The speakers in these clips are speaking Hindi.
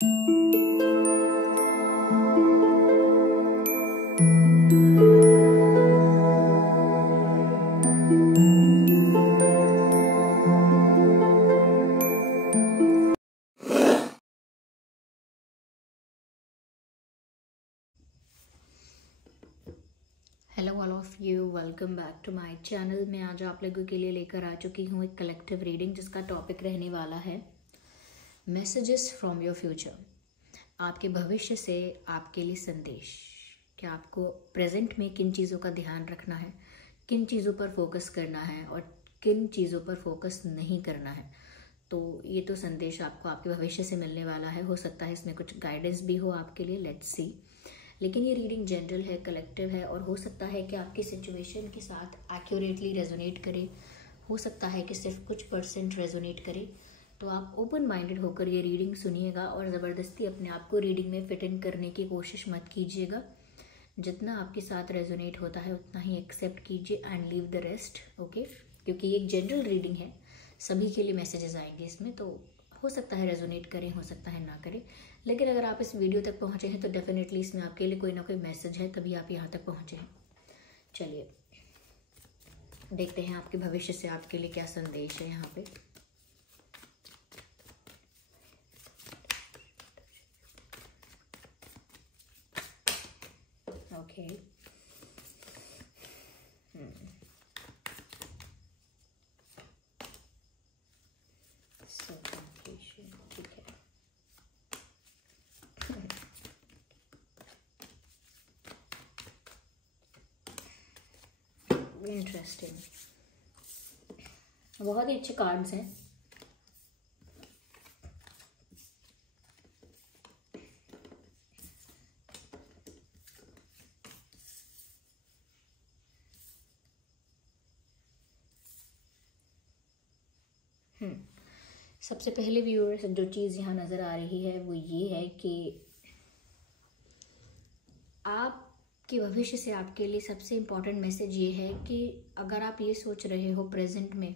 Hello all of you, welcome back to my channel. मैं आज आप लोगों के लिए लेकर आ चुकी हूँ एक कलेक्टिव रीडिंग जिसका टॉपिक रहने वाला है मैसेजेस फ्रॉम योर फ्यूचर। आपके भविष्य से आपके लिए संदेश। क्या आपको प्रेजेंट में किन चीज़ों का ध्यान रखना है, किन चीज़ों पर फोकस करना है और किन चीज़ों पर फोकस नहीं करना है। तो ये तो संदेश आपको आपके भविष्य से मिलने वाला है। हो सकता है इसमें कुछ गाइडेंस भी हो आपके लिए, लेट्स सी। लेकिन ये रीडिंग जनरल है, कलेक्टिव है और हो सकता है कि आपकी सिचुएशन के साथ एक्यूरेटली रेजोनेट करे, हो सकता है कि सिर्फ कुछ परसेंट रेजोनेट करे। तो आप ओपन माइंडेड होकर ये रीडिंग सुनिएगा और ज़बरदस्ती अपने आप को रीडिंग में फिट इन करने की कोशिश मत कीजिएगा। जितना आपके साथ रेजोनेट होता है उतना ही एक्सेप्ट कीजिए and leave the rest, okay. क्योंकि ये एक जनरल रीडिंग है, सभी के लिए मैसेजेस आएंगे इसमें, तो हो सकता है रेजोनेट करें, हो सकता है ना करें। लेकिन अगर आप इस वीडियो तक पहुंचे हैं तो डेफिनेटली इसमें आपके लिए कोई ना कोई मैसेज है, तभी आप यहाँ तक पहुंचे हैं। चलिए देखते हैं आपके भविष्य से आपके लिए क्या संदेश है यहाँ पे। ओके, सो कंप्लीशन, ठीक है। इंटरेस्टिंग, बहुत ही अच्छे कार्ड्स हैं। सबसे पहले व्यूअर्स जो चीज़ यहाँ नज़र आ रही है वो ये है कि आपके भविष्य से आपके लिए सबसे इम्पॉर्टेंट मैसेज ये है कि अगर आप ये सोच रहे हो प्रेजेंट में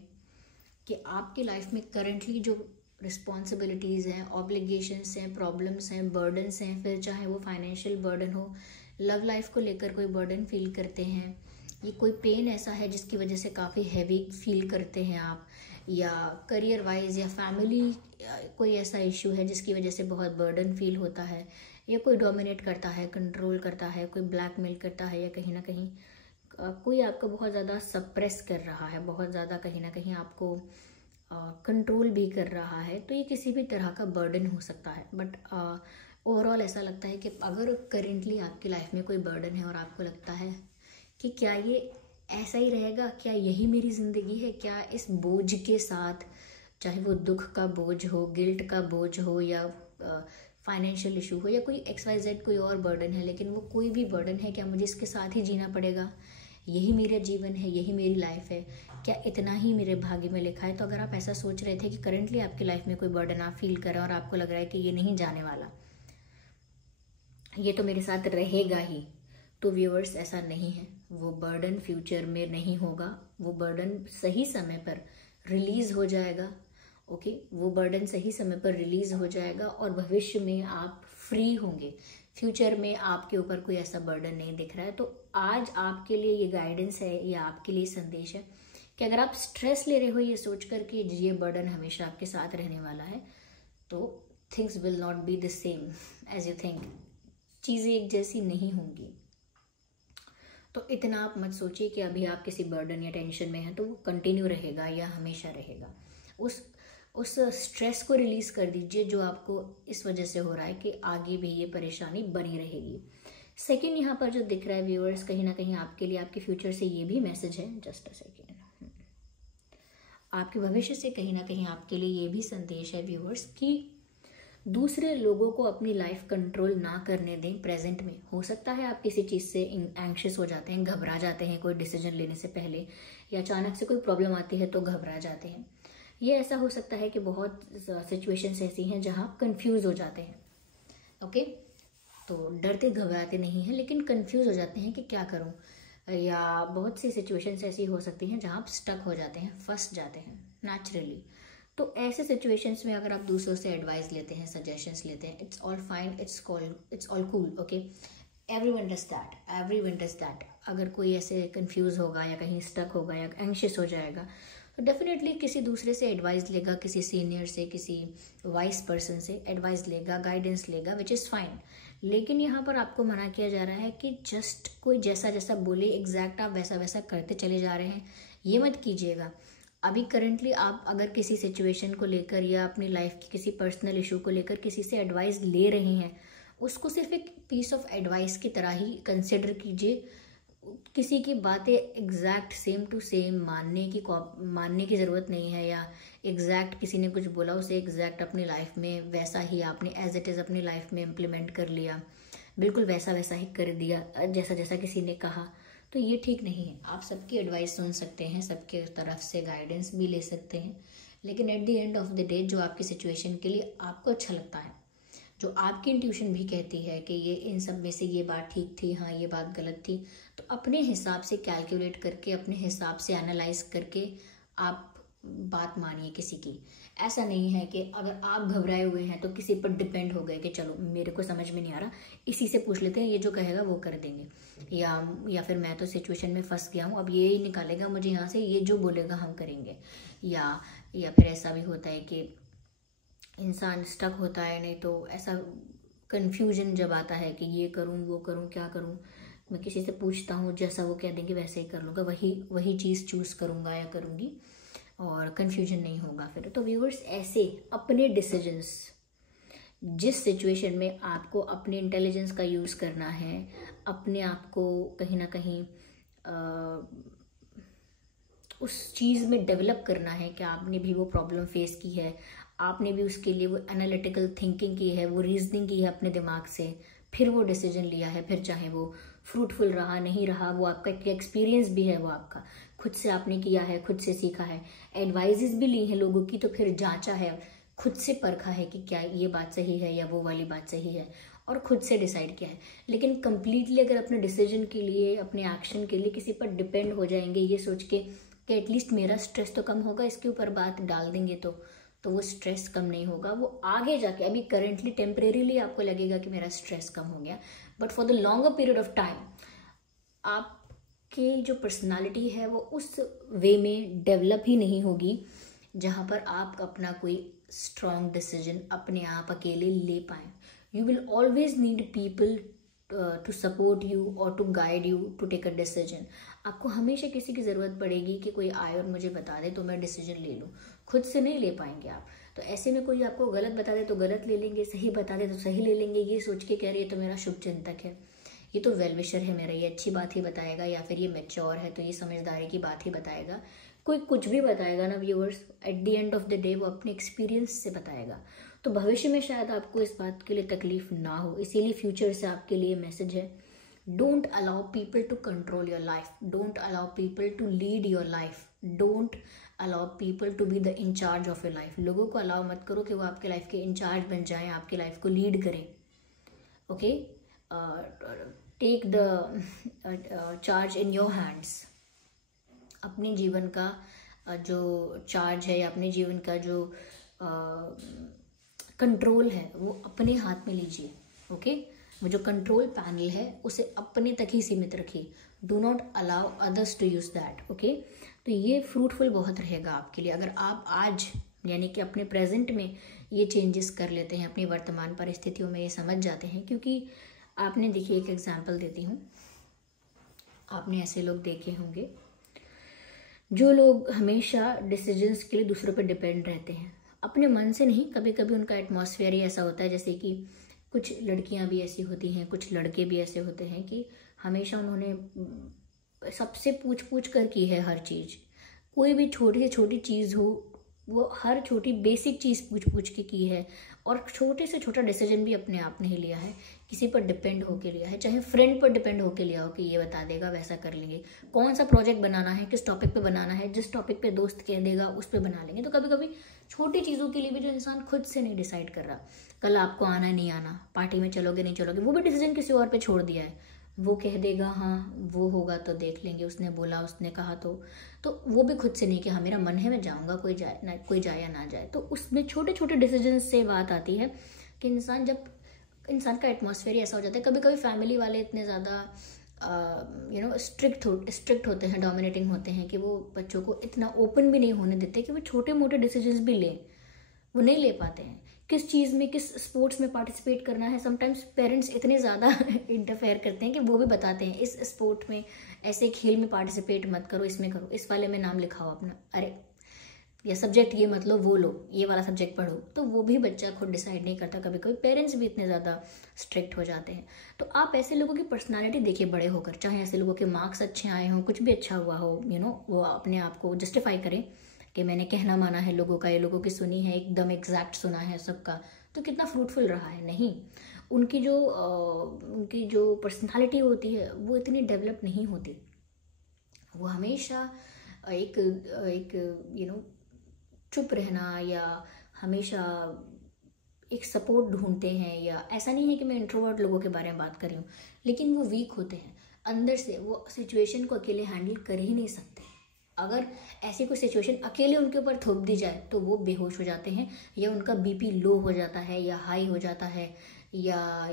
कि आपकी लाइफ में करंटली जो रिस्पॉन्सिबिलिटीज़ हैं, ऑब्लिगेशंस हैं, प्रॉब्लम्स हैं, बर्डन्स हैं, फिर चाहे वो फाइनेंशियल बर्डन हो, लव लाइफ को लेकर कोई बर्डन फील करते हैं, ये कोई पेन ऐसा है जिसकी वजह से काफ़ी हैवी फील करते हैं आप, या करियर वाइज या फैमिली कोई ऐसा इशू है जिसकी वजह से बहुत बर्डन फील होता है, या कोई डोमिनेट करता है, कंट्रोल करता है, कोई ब्लैकमेल करता है, या कहीं ना कहीं कोई आपको बहुत ज़्यादा सप्रेस कर रहा है, बहुत ज़्यादा कहीं ना कहीं आपको कंट्रोल भी कर रहा है। तो ये किसी भी तरह का बर्डन हो सकता है। बट ओवरऑल ऐसा लगता है कि अगर करेंटली आपकी लाइफ में कोई बर्डन है और आपको लगता है कि क्या ये ऐसा ही रहेगा, क्या यही मेरी ज़िंदगी है, क्या इस बोझ के साथ, चाहे वो दुख का बोझ हो, गिल्ट का बोझ हो, या फाइनेंशियल इशू हो, या कोई XYZ कोई और बर्डन है, लेकिन वो कोई भी बर्डन है, क्या मुझे इसके साथ ही जीना पड़ेगा, यही मेरा जीवन है, यही मेरी लाइफ है, क्या इतना ही मेरे भाग्य में लिखा है। तो अगर आप ऐसा सोच रहे थे कि करंटली आपकी लाइफ में कोई बर्डन आप फील कर रहे हैं और आपको लग रहा है कि ये नहीं जाने वाला, ये तो मेरे साथ रहेगा ही, तो व्यूअर्स ऐसा नहीं है। वो बर्डन फ्यूचर में नहीं होगा, वो बर्डन सही समय पर रिलीज हो जाएगा, ओके। वो बर्डन सही समय पर रिलीज हो जाएगा और भविष्य में आप फ्री होंगे। फ्यूचर में आपके ऊपर कोई ऐसा बर्डन नहीं दिख रहा है। तो आज आपके लिए ये गाइडेंस है या आपके लिए संदेश है कि अगर आप स्ट्रेस ले रहे हो ये सोचकर कि ये बर्डन हमेशा आपके साथ रहने वाला है, तो things will not be the same as you think. चीज़ें एक जैसी नहीं होंगी। तो इतना आप मत सोचिए कि अभी आप किसी बर्डन या टेंशन में हैं तो वो कंटिन्यू रहेगा या हमेशा रहेगा। उस स्ट्रेस को रिलीज कर दीजिए जो आपको इस वजह से हो रहा है कि आगे भी ये परेशानी बनी रहेगी। सेकेंड, यहाँ पर जो दिख रहा है व्यूअर्स, कहीं ना कहीं आपके लिए आपके फ्यूचर से ये भी मैसेज है, जस्ट अ सेकेंड, आपके भविष्य से कहीं ना कहीं आपके लिए ये भी संदेश है व्यूअर्स कि दूसरे लोगों को अपनी लाइफ कंट्रोल ना करने दें प्रेजेंट में। हो सकता है आप किसी चीज़ से एंग्शियस हो जाते हैं, घबरा जाते हैं कोई डिसीजन लेने से पहले, या अचानक से कोई प्रॉब्लम आती है तो घबरा जाते हैं। ये ऐसा हो सकता है कि बहुत सिचुएशंस ऐसी हैं जहां आप कंफ्यूज हो जाते हैं, ओके। तो डरते घबराते नहीं हैं लेकिन कंफ्यूज हो जाते हैं कि क्या करूं, या बहुत सी सिचुएशंस ऐसी हो सकती हैं जहां आप स्टक हो जाते हैं, फंस जाते हैं नेचुरली। तो ऐसे सिचुएशंस में अगर आप दूसरों से एडवाइस लेते हैं, सजेशंस लेते हैं, it's all fine, it's all cool, okay, everyone does that. अगर कोई ऐसे कंफ्यूज होगा या कहीं स्टक होगा या एंग्शियस हो जाएगा तो डेफिनेटली किसी दूसरे से एडवाइस लेगा, किसी सीनियर से, किसी वाइस पर्सन से एडवाइस लेगा, गाइडेंस लेगा, विच इज़ फाइन। लेकिन यहाँ पर आपको मना किया जा रहा है कि जस्ट कोई जैसा जैसा बोले एग्जैक्ट आप वैसा वैसा करते चले जा रहे हैं, ये मत कीजिएगा। अभी करंटली आप अगर किसी सिचुएशन को लेकर या अपनी लाइफ की किसी पर्सनल इशू को लेकर किसी से एडवाइस ले रहे हैं, उसको सिर्फ एक पीस ऑफ एडवाइस की तरह ही कंसिडर कीजिए। किसी की बातें एग्जैक्ट सेम टू सेम मानने की ज़रूरत नहीं है, या एग्जैक्ट किसी ने कुछ बोला उसे एग्जैक्ट अपनी लाइफ में वैसा ही आपने एज इट इज़ अपनी लाइफ में इम्प्लीमेंट कर लिया, बिल्कुल वैसा वैसा ही कर दिया जैसा जैसा किसी ने कहा, तो ये ठीक नहीं है। आप सबकी एडवाइस सुन सकते हैं, सबके तरफ से गाइडेंस भी ले सकते हैं, लेकिन at the end of the day जो आपकी सिचुएशन के लिए आपको अच्छा लगता है, जो आपकी इंट्यूशन भी कहती है कि ये इन सब में से ये बात ठीक थी, हाँ ये बात गलत थी, तो अपने हिसाब से कैलकुलेट करके, अपने हिसाब से एनालाइज करके आप बात मानिए किसी की। ऐसा नहीं है कि अगर आप घबराए हुए हैं तो किसी पर डिपेंड हो गए कि चलो मेरे को समझ में नहीं आ रहा, इसी से पूछ लेते हैं, ये जो कहेगा वो कर देंगे, या फिर मैं तो सिचुएशन में फंस गया हूँ, अब ये ही निकालेगा मुझे यहाँ से, ये जो बोलेगा हम करेंगे। या फिर ऐसा भी होता है कि इंसान स्टक होता है, नहीं तो ऐसा कन्फ्यूजन जब आता है कि ये करूँ वो करूँ क्या करूँ, मैं किसी से पूछता हूँ, जैसा वो कह देंगे वैसे ही कर लूँगा, वही चीज़ चूज़ करूँगा या करूँगी, और कन्फ्यूजन नहीं होगा फिर। तो व्यूअर्स, ऐसे अपने डिसीजंस, जिस सिचुएशन में आपको अपने इंटेलिजेंस का यूज़ करना है, अपने आप को कहीं ना कहीं उस चीज़ में डेवलप करना है कि आपने भी वो प्रॉब्लम फेस की है, आपने भी उसके लिए वो एनालिटिकल थिंकिंग की है, वो रीजनिंग की है अपने दिमाग से, फिर वो डिसीजन लिया है, फिर चाहे वो फ्रूटफुल रहा नहीं रहा, वो आपका एक्सपीरियंस भी है, वो आपका खुद से आपने किया है, खुद से सीखा है, एडवाइजेस भी ली हैं लोगों की, तो फिर जांचा है, खुद से परखा है कि क्या ये बात सही है या वो वाली बात सही है, और खुद से डिसाइड किया है। लेकिन कंप्लीटली अगर अपने डिसीजन के लिए, अपने एक्शन के लिए किसी पर डिपेंड हो जाएंगे ये सोच के कि एटलीस्ट मेरा स्ट्रेस तो कम होगा, इसके ऊपर बात डाल देंगे तो वो स्ट्रेस कम नहीं होगा। वो आगे जाके, अभी करेंटली टेम्परेरीली आपको लगेगा कि मेरा स्ट्रेस कम हो गया, but for the longer period of time आपकी जो पर्सनालिटी है वो उस वे में डेवलप ही नहीं होगी जहाँ पर आप अपना कोई स्ट्रॉन्ग डिसीजन अपने आप अकेले ले पाएँ। You will always need people to support you और to guide you to take a decision. आपको हमेशा किसी की ज़रूरत पड़ेगी कि कोई आए और मुझे बता दे तो मैं डिसीजन ले लूँ, खुद से नहीं ले पाएंगे आप। तो ऐसे में कोई आपको गलत बता दे तो गलत ले लेंगे, सही बता दे तो सही ले लेंगे, ये सोच के कह रही है तो मेरा शुभ चिंतक है, ये तो वेल विशर है मेरा, ये अच्छी बात ही बताएगा, या फिर ये मैच्योर है तो ये समझदारी की बात ही बताएगा। कोई कुछ भी बताएगा ना viewers, at the end of the day वो अपने एक्सपीरियंस से बताएगा। तो भविष्य में शायद आपको इस बात के लिए तकलीफ ना हो, इसीलिए फ्यूचर से आपके लिए मैसेज है, don't allow people to control your life, don't allow people to lead your life, don't allow people to be the incharge of your life. लोगों को अलाउ मत करो कि वो आपके लाइफ के इंचार्ज बन जाएं, आपकी लाइफ को लीड करें। Okay, take the charge in your hands. अपने जीवन का जो चार्ज है या अपने जीवन का जो कंट्रोल है वो अपने हाथ में लीजिए। ओके, वो जो कंट्रोल पैनल है उसे अपने तक ही सीमित रखिए, do not allow others to use that. Okay, तो ये फ्रूटफुल बहुत रहेगा आपके लिए अगर आप आज यानी कि अपने प्रेजेंट में ये चेंजेस कर लेते हैं, अपनी वर्तमान परिस्थितियों में ये समझ जाते हैं। क्योंकि आपने देखिए, एक एग्जांपल देती हूँ, आपने ऐसे लोग देखे होंगे जो लोग हमेशा डिसीजंस के लिए दूसरों पर डिपेंड रहते हैं, अपने मन से नहीं, कभी कभी उनका एटमॉस्फेयर ही ऐसा होता है। जैसे कि कुछ लड़कियां भी ऐसी होती हैं, कुछ लड़के भी ऐसे होते हैं कि हमेशा उन्होंने सबसे पूछ पूछ कर की है हर चीज़, कोई भी छोटी से छोटी चीज़ हो वो हर छोटी बेसिक चीज़ पूछ पूछ के की है, और छोटे से छोटा डिसीजन भी अपने आप नहीं लिया है, किसी पर डिपेंड होके लिया है, चाहे फ्रेंड पर डिपेंड होके लिया हो कि ये बता देगा वैसा कर लेंगे, कौन सा प्रोजेक्ट बनाना है, किस टॉपिक पे बनाना है, जिस टॉपिक पे दोस्त कह देगा उस पर बना लेंगे। तो कभी कभी छोटी चीज़ों के लिए भी जो इंसान खुद से नहीं डिसाइड कर रहा, कल आपको आना नहीं आना, पार्टी में चलोगे नहीं चलोगे, वो भी डिसीजन किसी और पे छोड़ दिया है, वो कह देगा हाँ वो होगा तो देख लेंगे, उसने बोला उसने कहा तो वो भी खुद से नहीं कि हाँ मेरा मन है मैं जाऊँगा, कोई जाए या ना जाए। तो उसमें छोटे छोटे डिसीजन से बात आती है कि इंसान का एटमॉस्फेयर ऐसा हो जाता है। कभी कभी फैमिली वाले इतने ज़्यादा स्ट्रिक्ट होते हैं, डोमिनेटिंग होते हैं कि वो बच्चों को इतना ओपन भी नहीं होने देते कि वो छोटे मोटे डिसीजंस भी लें, वो नहीं ले पाते हैं। किस चीज़ में, किस स्पोर्ट्स में पार्टिसिपेट करना है, समटाइम्स पेरेंट्स इतने ज़्यादा इंटरफेयर करते हैं कि वो भी बताते हैं इस स्पोर्ट में, ऐसे खेल में पार्टिसिपेट मत करो, इसमें करो, इस वाले में नाम लिखाओ अपना, अरे या सब्जेक्ट ये मत लो वो लो, ये वाला सब्जेक्ट पढ़ो। तो वो भी बच्चा खुद डिसाइड नहीं करता, कभी कभी पेरेंट्स भी इतने ज़्यादा स्ट्रिक्ट हो जाते हैं। तो आप ऐसे लोगों की पर्सनालिटी देखिए बड़े होकर, चाहे ऐसे लोगों के मार्क्स अच्छे आए हों, कुछ भी अच्छा हुआ हो, वो अपने आप को जस्टिफाई करें कि मैंने कहना माना है लोगों का, ये लोगों की सुनी है, एकदम एग्जैक्ट सुना है सबका, तो कितना फ्रूटफुल रहा है। नहीं, उनकी जो पर्सनालिटी होती है वो इतनी डेवलप नहीं होती। वो हमेशा एक चुप रहना या हमेशा एक सपोर्ट ढूंढते हैं। या ऐसा नहीं है कि मैं इंट्रोवर्ट लोगों के बारे में बात कर रही हूँ, लेकिन वो वीक होते हैं अंदर से, वो सिचुएशन को अकेले हैंडल कर ही नहीं सकते। अगर ऐसी कोई सिचुएशन अकेले उनके ऊपर थोप दी जाए तो वो बेहोश हो जाते हैं, या उनका बीपी लो हो जाता है या हाई हो जाता है, या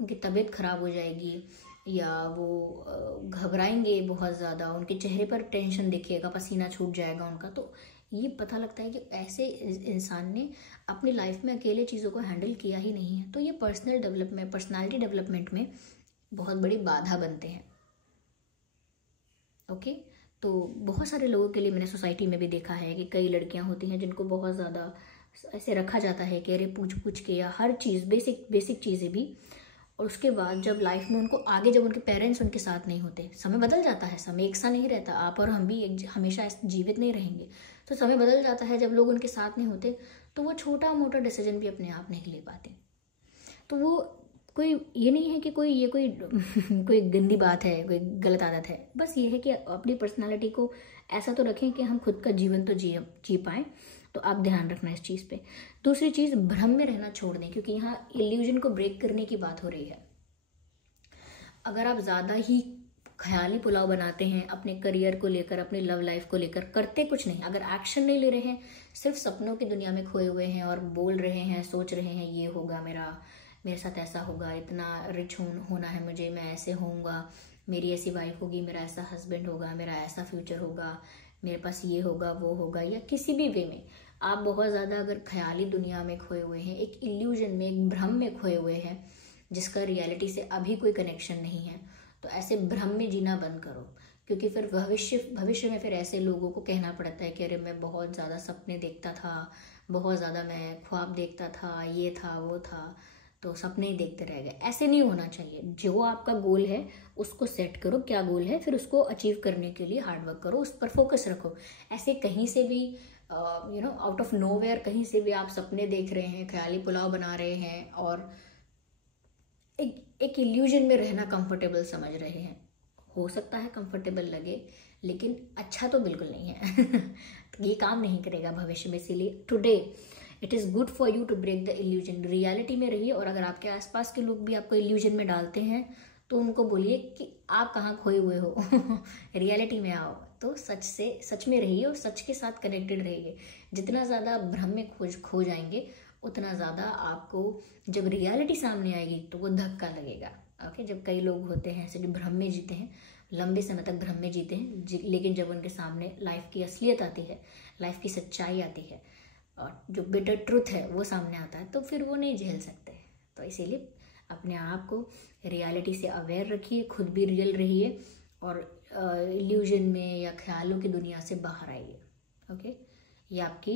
उनकी तबीयत खराब हो जाएगी, या वो घबराएंगे बहुत ज़्यादा, उनके चेहरे पर टेंशन दिखेगा, पसीना छूट जाएगा उनका। तो ये पता लगता है कि ऐसे इंसान ने अपनी लाइफ में अकेले चीज़ों को हैंडल किया ही नहीं है। तो ये पर्सनालिटी डेवलपमेंट में बहुत बड़ी बाधा बनते हैं। ओके, तो बहुत सारे लोगों के लिए मैंने सोसाइटी में भी देखा है कि कई लड़कियां होती हैं जिनको बहुत ज़्यादा ऐसे रखा जाता है कि अरे पूछ पूछ के, या हर चीज़ बेसिक चीज़ें भी। और उसके बाद जब लाइफ में उनको आगे, जब उनके पेरेंट्स उनके साथ नहीं होते, समय बदल जाता है, समय एक सा नहीं रहता, आप और हम भी हमेशा जीवित नहीं रहेंगे। तो समय बदल जाता है, जब लोग उनके साथ नहीं होते तो वो छोटा मोटा डिसीजन भी अपने आप नहीं ले पाते। तो वो कोई ये नहीं है कि कोई कोई गंदी बात है, कोई गलत आदत है, बस ये है कि अपनी पर्सनालिटी को ऐसा तो रखें कि हम खुद का जीवन तो जी पाएँ। तो आप ध्यान रखना इस चीज़ पे। दूसरी चीज़, भ्रम में रहना छोड़ दें, क्योंकि यहाँ इल्यूजन को ब्रेक करने की बात हो रही है। अगर आप ज़्यादा ही ख्याली पुलाव बनाते हैं अपने करियर को लेकर, अपनी लव लाइफ को लेकर, करते कुछ नहीं, अगर एक्शन नहीं ले रहे हैं, सिर्फ सपनों की दुनिया में खोए हुए हैं और बोल रहे हैं, सोच रहे हैं ये होगा, मेरे साथ ऐसा होगा, इतना रिच होना है मुझे, मैं ऐसे होऊंगा, मेरी ऐसी वाइफ होगी, मेरा ऐसा हस्बैंड होगा, मेरा ऐसा फ्यूचर होगा, मेरे पास ये होगा वो होगा, या किसी भी वे में आप बहुत ज़्यादा अगर ख्याली दुनिया में खोए हुए हैं, एक इल्यूजन में, एक भ्रम में खोए हुए हैं जिसका रियलिटी से अभी कोई कनेक्शन नहीं है, तो ऐसे भ्रम में जीना बंद करो। क्योंकि फिर भविष्य में फिर ऐसे लोगों को कहना पड़ता है कि अरे मैं बहुत ज़्यादा सपने देखता था, बहुत ज़्यादा मैं ख्वाब देखता था, ये था वो था, तो सपने ही देखते रह गए। ऐसे नहीं होना चाहिए। जो आपका गोल है उसको सेट करो, क्या गोल है, फिर उसको अचीव करने के लिए हार्डवर्क करो, उस पर फोकस रखो। ऐसे कहीं से भी आउट ऑफ नोवेयर कहीं से भी आप सपने देख रहे हैं, ख्याली पुलाव बना रहे हैं और एक इल्यूजन में रहना कंफर्टेबल समझ रहे हैं। हो सकता है कंफर्टेबल लगे, लेकिन अच्छा तो बिल्कुल नहीं है। ये काम नहीं करेगा भविष्य में। इसीलिए today it is good for you to break the illusion. Reality में रहिए, और अगर आपके आसपास के लोग भी आपको इल्यूजन में डालते हैं तो उनको बोलिए कि आप कहाँ खोए हुए हो। रियलिटी में आओ, तो सच में रहिए और सच के साथ कनेक्टेड रहिए। जितना ज़्यादा भ्रम में खो जाएंगे, उतना ज़्यादा आपको जब रियलिटी सामने आएगी तो वो धक्का लगेगा। ओके, जब कई लोग होते हैं ऐसे जो भ्रम में जीते हैं, लंबे समय तक भ्रम में जीते हैं, लेकिन जब उनके सामने लाइफ की असलियत आती है, लाइफ की सच्चाई आती है और जो बिटर ट्रुथ है वो सामने आता है, तो फिर वो नहीं झेल सकते। तो इसीलिए अपने आप को रियलिटी से अवेयर रखिए, खुद भी रियल रहिए और इल्यूजन में या ख्यालों की दुनिया से बाहर आइए। ओके, ये आपकी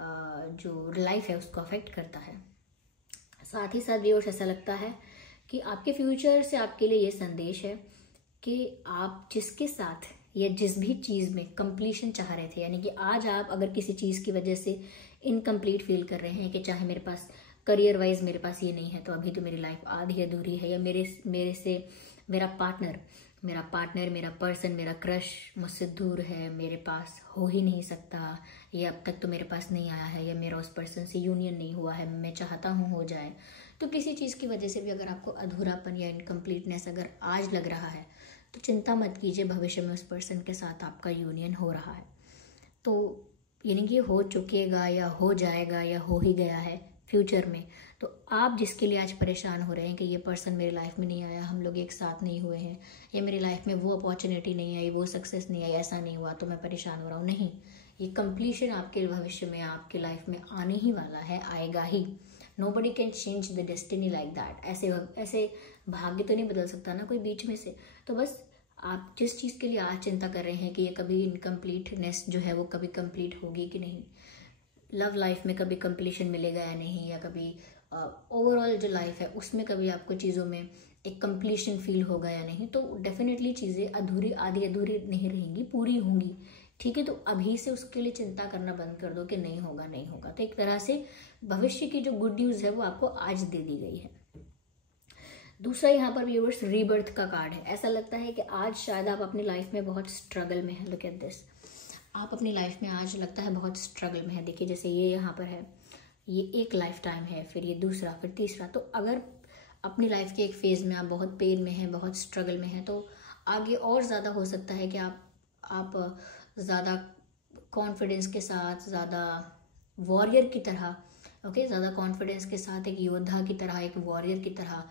जो लाइफ है उसको अफेक्ट करता है। साथ ही साथ व्यूअर्स, ऐसा लगता है कि आपके फ्यूचर से आपके लिए ये संदेश है कि आप जिसके साथ या जिस भी चीज़ में कंप्लीशन चाह रहे थे, यानी कि आज आप अगर किसी चीज़ की वजह से इनकम्प्लीट फील कर रहे हैं कि चाहे मेरे पास करियर वाइज मेरे पास ये नहीं है तो अभी तो मेरी लाइफ आधी अधूरी है, या मेरा पार्टनर, मेरा पर्सन, मेरा क्रश मुझसे दूर है, मेरे पास हो ही नहीं सकता, या अब तक तो मेरे पास नहीं आया है, या मेरा उस पर्सन से यूनियन नहीं हुआ है, मैं चाहता हूँ हो जाए, तो किसी चीज़ की वजह से भी अगर आपको अधूरापन या इनकम्प्लीटनेस अगर आज लग रहा है तो चिंता मत कीजिए, भविष्य में उस पर्सन के साथ आपका यूनियन हो रहा है। तो यानी कि हो चुकेगा या हो जाएगा या हो ही गया है फ्यूचर में। तो आप जिसके लिए आज परेशान हो रहे हैं कि ये पर्सन मेरी लाइफ में नहीं आया, हम लोग एक साथ नहीं हुए हैं, या मेरी लाइफ में वो अपॉर्चुनिटी नहीं आई, वो सक्सेस नहीं आई, ऐसा नहीं हुआ तो मैं परेशान हो रहा हूँ, नहीं, ये कंप्लीशन आपके भविष्य में आपके लाइफ में आने ही वाला है, आएगा ही। Nobody can change the destiny like that. ऐसे भाग्य तो नहीं बदल सकता ना कोई बीच में से। तो बस आप जिस चीज़ के लिए आज चिंता कर रहे हैं कि ये कभी इनकम्प्लीटनेस जो है वो कभी कंप्लीट होगी कि नहीं, लव लाइफ में कभी कंप्लीशन मिलेगा या नहीं, या कभी ओवरऑल जो लाइफ है उसमें कभी आपको चीज़ों में एक कंप्लीशन फील होगा या नहीं, तो डेफिनेटली चीज़ें अधूरी, आधी अधूरी नहीं रहेंगी, पूरी होंगी। ठीक है, तो अभी से उसके लिए चिंता करना बंद कर दो कि नहीं होगा नहीं होगा। तो एक तरह से भविष्य की जो गुड न्यूज़ है वो आपको आज दे दी गई है। दूसरा यहाँ पर व्यूअर्स रीबर्थ का कार्ड है। ऐसा लगता है कि आज शायद आप अपनी लाइफ में बहुत स्ट्रगल में है। लुक एट दिस, आप अपनी लाइफ में आज लगता है बहुत स्ट्रगल में है। देखिए जैसे ये यहाँ पर है, ये एक लाइफ टाइम है, फिर ये दूसरा, फिर तीसरा। तो अगर अपनी लाइफ के एक फेज़ में आप बहुत पेन में हैं, बहुत स्ट्रगल में हैं, तो आगे और ज़्यादा हो सकता है कि आप ज़्यादा कॉन्फिडेंस के साथ, ज़्यादा वॉरियर की तरह, ओके, ज़्यादा कॉन्फिडेंस के साथ एक योद्धा की तरह, एक वॉरियर की तरह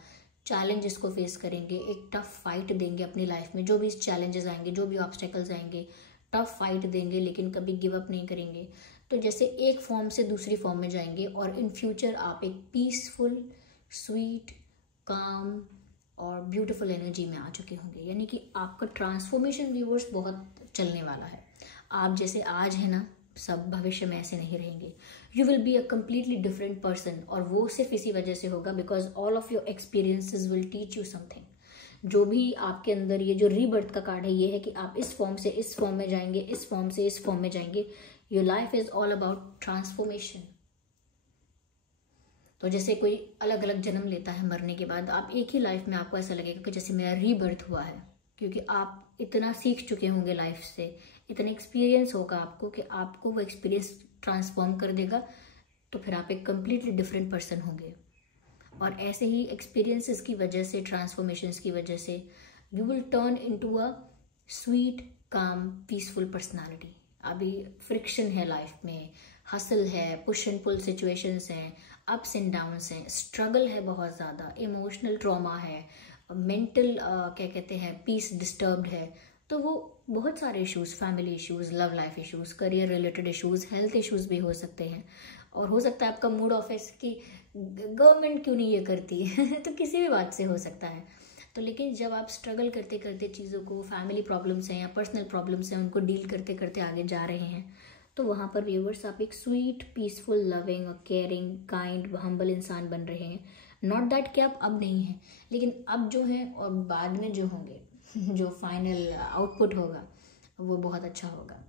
चैलेंजेस को फेस करेंगे, एक टफ फाइट देंगे अपनी लाइफ में। जो भी चैलेंजेस आएंगे, जो भी ऑब्स्टेकल्स आएंगे, टफ फाइट देंगे, लेकिन कभी गिव अप नहीं करेंगे। तो जैसे एक फॉर्म से दूसरी फॉर्म में जाएंगे और इन फ्यूचर आप एक पीसफुल, स्वीट, काम और ब्यूटीफुल एनर्जी में आ चुके होंगे। यानी कि आपका ट्रांसफॉर्मेशन व्यूअर्स बहुत चलने वाला है। आप जैसे आज है ना, सब भविष्य में ऐसे नहीं रहेंगे। You will be a completely different person, और वो सिर्फ इसी वजह से होगा because all of your experiences will teach you something. जो भी आपके अंदर ये जो रीबर्थ का कार्ड है, ये है कि आप इस फॉर्म से इस फॉर्म में जाएंगे, इस फॉर्म से इस फॉर्म में जाएंगे। Your life is all about transformation. तो जैसे कोई अलग अलग जन्म लेता है, मरने के बाद आप एक ही लाइफ में आपको ऐसा लगेगा कि जैसे मेरा रीबर्थ हुआ है, क्योंकि आप इतना सीख चुके होंगे लाइफ से, इतना एक्सपीरियंस होगा आपको कि आपको वो एक्सपीरियंस ट्रांसफॉर्म कर देगा। तो फिर आप एक कम्प्लीटली डिफरेंट पर्सन होंगे। और ऐसे ही एक्सपीरियंसेस की वजह से, ट्रांसफॉर्मेशंस की वजह से, you will turn into a sweet, काम, पीसफुल पर्सनालिटी। अभी फ्रिक्शन है लाइफ में, हसल है, पुश एंड पुल सिचुएशंस हैं, अप्स एंड डाउन्स हैं, स्ट्रगल है बहुत ज़्यादा, इमोशनल ट्रॉमा है, मेंटल क्या कहते हैं, पीस डिस्टर्ब्ड है। तो वो बहुत सारे issues, family issues, love life issues, career related issues, health issues भी हो सकते हैं। और हो सकता है आपका मूड ऑफ है कि गवर्नमेंट क्यों नहीं ये करती है तो किसी भी बात से हो सकता है। तो लेकिन जब आप स्ट्रगल करते करते चीज़ों को, फैमिली प्रॉब्लम्स हैं या पर्सनल प्रॉब्लम्स हैं, उनको डील करते करते आगे जा रहे हैं, तो वहाँ पर व्यूअर्स आप एक स्वीट, पीसफुल, लविंग और केयरिंग, काइंड, हम्बल इंसान बन रहे हैं। नॉट दैट कि आप अब नहीं हैं, लेकिन अब जो हैं और बाद में जो होंगे, जो फाइनल आउटपुट होगा वो बहुत अच्छा होगा।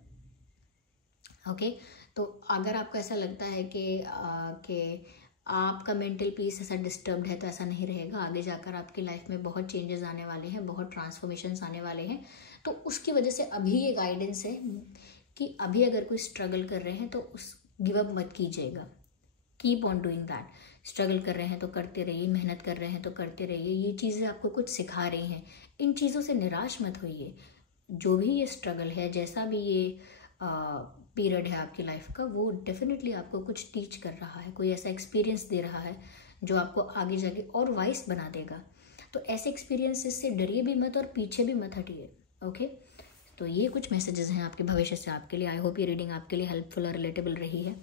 ओके, तो अगर आपको ऐसा लगता है कि आपका मेंटल पीस ऐसा डिस्टर्ब्ड है, तो ऐसा नहीं रहेगा। आगे जाकर आपकी लाइफ में बहुत चेंजेस आने वाले हैं, बहुत ट्रांसफॉर्मेशंस आने वाले हैं। तो उसकी वजह से अभी ये गाइडेंस है कि अभी अगर कोई स्ट्रगल कर रहे हैं तो उस गिव अप मत कीजिएगा, keep on doing that. Struggle कर रहे हैं तो करते रहिए, मेहनत कर रहे हैं तो करते रहिए। ये चीज़ें आपको कुछ सिखा रही हैं, इन चीज़ों से निराश मत होइए। जो भी ये स्ट्रगल है, जैसा भी ये पीरियड है आपकी लाइफ का, वो डेफिनेटली आपको कुछ टीच कर रहा है, कोई ऐसा एक्सपीरियंस दे रहा है जो आपको आगे जाके और वाइस बना देगा। तो ऐसे एक्सपीरियंसेस से डरिए भी मत और पीछे भी मत हटिए। ओके, तो ये कुछ मैसेजेस हैं आपके भविष्य से आपके लिए। आई होप ये रीडिंग आपके लिए हेल्पफुल और रिलेटेबल रही है।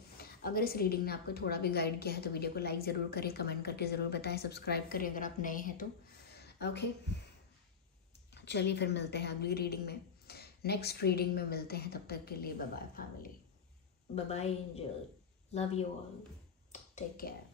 अगर इस रीडिंग ने आपको थोड़ा भी गाइड किया है तो वीडियो को लाइक ज़रूर करें, कमेंट करके ज़रूर बताएं, सब्सक्राइब करें अगर आप नए हैं तो। ओके, चलिए फिर मिलते हैं अगली रीडिंग में, नेक्स्ट रीडिंग में मिलते हैं। तब तक के लिए bye bye family, bye bye angel, love you all, take care.